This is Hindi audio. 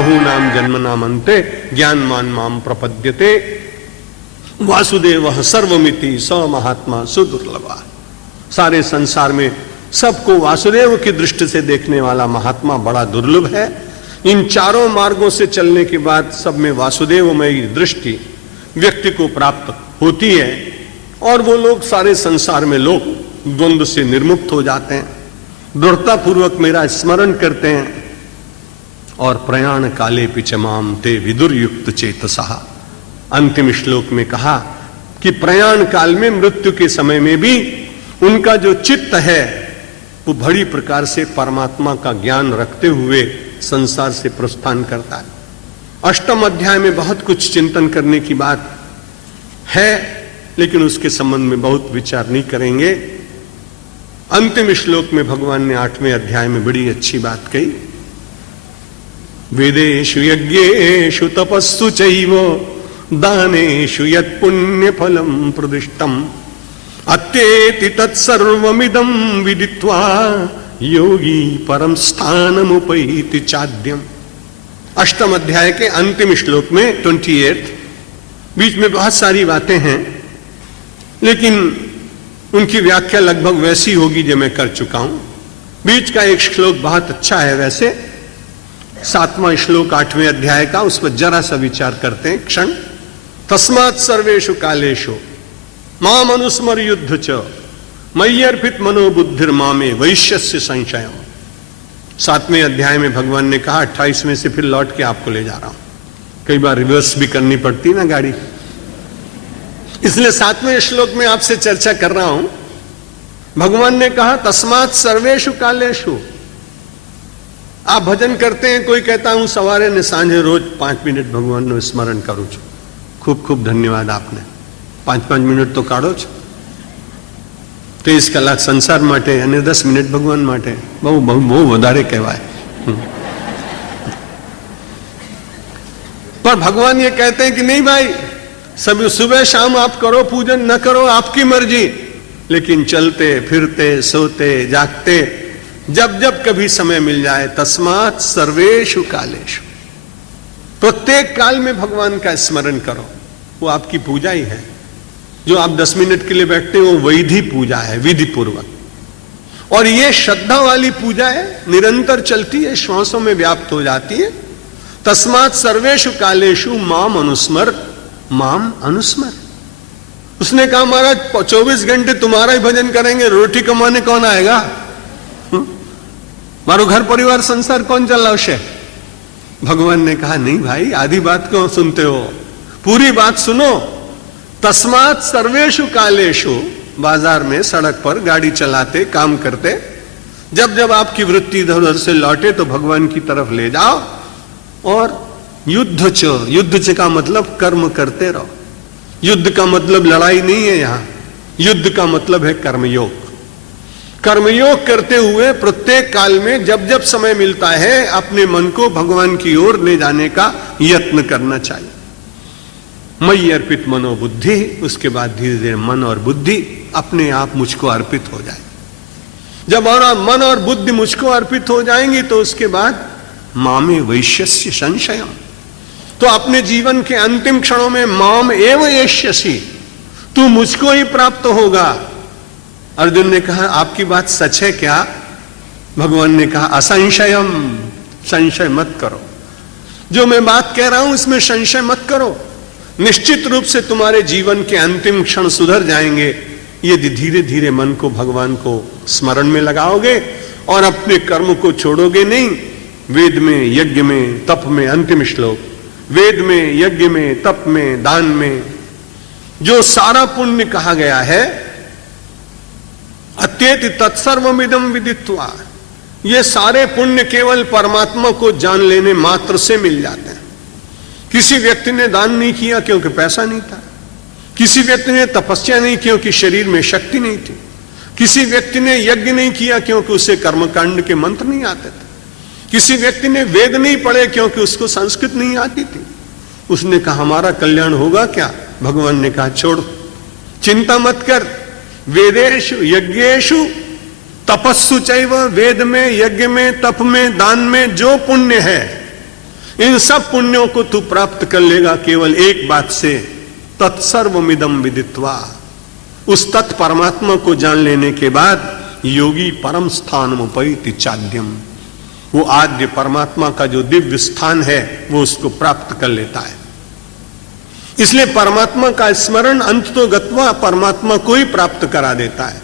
बहूनाम जन्मनाम अन्ते ज्ञानवान माम प्रपद्यते वासुदेवः सर्वमिति स महात्मा सुदुर्लभः। सारे संसार में सबको वासुदेव की दृष्टि से देखने वाला महात्मा बड़ा दुर्लभ है। इन चारों मार्गों से चलने के बाद सब में वासुदेवमयी दृष्टि व्यक्ति को प्राप्त होती है और वो लोग सारे संसार में लोग द्वंद्व से निर्मुक्त हो जाते हैं, दृढ़ता पूर्वक मेरा स्मरण करते हैं और प्रयाण काले पिचमाम ते विदुर्युक्त चेतसः। अंतिम श्लोक में कहा कि प्रयाण काल में मृत्यु के समय में भी उनका जो चित्त है वो बड़ी प्रकार से परमात्मा का ज्ञान रखते हुए संसार से प्रस्थान करता है। अष्टम अध्याय में बहुत कुछ चिंतन करने की बात है, लेकिन उसके संबंध में बहुत विचार नहीं करेंगे। अंतिम श्लोक में भगवान ने 8वें अध्याय में बड़ी अच्छी बात कही, वेदेषु यज्ञेषु तपस्सु चैव दानेषु यत् पुण्य फलम प्रदिष्टम अत्येति तत्सर्वमिदं विदित्वा योगी परम स्थानमुपैति चाद्यम। अष्टम अध्याय के अंतिम श्लोक में 28, बीच में बहुत सारी बातें हैं, लेकिन उनकी व्याख्या लगभग वैसी होगी जो मैं कर चुका हूं। बीच का एक श्लोक बहुत अच्छा है वैसे, 7वां श्लोक 8वें अध्याय का, उस पर जरा सा विचार करते हैं क्षण। तस्मात् सर्वेषु कालेषु माम अनुस्मर युद्ध च मय्यर्पित मनोबुद्धिर मामे वैश्यस्य संशयम। 7वें अध्याय में भगवान ने कहा, 28वें से फिर लौट के आपको ले जा रहा हूं। कई बार रिवर्स भी करनी पड़ती ना गाड़ी, इसलिए 7वें श्लोक में आपसे चर्चा कर रहा हूं। भगवान ने कहा तस्मात् सर्वेषु कालेषु। आप भजन करते हैं, कोई कहता हूं सवारे ने सांझे रोज 5 मिनट भगवान नो स्मरण करूं छो। खूब खूब धन्यवाद, आपने 5-5 मिनट तो काढ़ो છો। 23 કલાક સંસાર માટે અને 10 મિનિટ ભગવાન માટે બહુ બહુ બહુ વધારે કહેવાય। पर भगवान ये कहते हैं कि नहीं भाई, सब सुबह शाम आप करो पूजन, न करो आपकी मर्जी, लेकिन चलते फिरते सोते जागते जब जब कभी समय मिल जाए, तस्मात् सर्वेषु कालेषु, प्रत्येक काल में भगवान का स्मरण करो। वो आपकी पूजा ही है। जो आप 10 मिनट के लिए बैठते हो वो वैधि पूजा है, विधि पूर्वक, और ये श्रद्धा वाली पूजा है, निरंतर चलती है, श्वासों में व्याप्त हो जाती है। तस्मात् सर्वेषु कालेषु माम अनुस्मर, माम अनुस्मर। उसने कहा महाराज 24 घंटे तुम्हारा ही भजन करेंगे, रोटी कमाने कौन आएगा? मारो घर परिवार संसार कौन चलावशे? भगवान ने कहा नहीं भाई, आधी बात क्यों सुनते हो, पूरी बात सुनो। तस्मात् सर्वेषु कालेषु, बाजार में सड़क पर गाड़ी चलाते काम करते जब जब आपकी वृत्ति इधर उधर से लौटे तो भगवान की तरफ ले जाओ, और युद्ध च, युद्ध च का मतलब कर्म करते रहो। युद्ध का मतलब लड़ाई नहीं है, यहां युद्ध का मतलब है कर्मयोग। कर्मयोग करते हुए प्रत्येक काल में जब जब समय मिलता है अपने मन को भगवान की ओर ले जाने का यत्न करना चाहिए। मयि अर्पित मनोबुद्धि, उसके बाद धीरे धीरे मन और बुद्धि अपने आप मुझको अर्पित हो जाए। जब और मन और बुद्धि मुझको अर्पित हो जाएंगी तो उसके बाद मामे वैश्यस्य संशयम, तो अपने जीवन के अंतिम क्षणों में माम एव एष्यसि, तू मुझको ही प्राप्त होगा। अर्जुन ने कहा आपकी बात सच है क्या? भगवान ने कहा असंशयम, संशय मत करो। जो मैं बात कह रहा हूं इसमें संशय मत करो। निश्चित रूप से तुम्हारे जीवन के अंतिम क्षण सुधर जाएंगे यदि धीरे धीरे मन को भगवान को स्मरण में लगाओगे और अपने कर्म को छोड़ोगे नहीं। वेद में, यज्ञ में, तप में, अंतिम श्लोक, वेद में, यज्ञ में, तप में, दान में जो सारा पुण्य कहा गया है, अत्येति तत्सर्वमिदं विदित्वा, ये सारे पुण्य केवल परमात्मा को जान लेने मात्र से मिल जाते हैं। किसी व्यक्ति ने दान नहीं किया क्योंकि पैसा नहीं था, किसी व्यक्ति ने तपस्या नहीं क्योंकि शरीर में शक्ति नहीं थी, किसी व्यक्ति ने यज्ञ नहीं किया क्योंकि उसे कर्मकांड के मंत्र नहीं आते थे, किसी व्यक्ति ने वेद नहीं पढ़े क्योंकि उसको संस्कृत नहीं आती थी। उसने कहा हमारा कल्याण होगा क्या? भगवान ने कहा छोड़, चिंता मत कर। वेदेषु यज्ञेषु तपस्सु चैव, वेद में, यज्ञ में, तप में, दान में जो पुण्य है इन सब पुण्यों को तू प्राप्त कर लेगा केवल एक बात से, तत्सर्वमिदं विदित्वा। उस तत् परमात्मा को जान लेने के बाद योगी परम स्थानमुपैति चाद्यम, वो आद्य परमात्मा का जो दिव्य स्थान है वो उसको प्राप्त कर लेता है। इसलिए परमात्मा का स्मरण अंत तो गत्वा परमात्मा को ही प्राप्त करा देता है।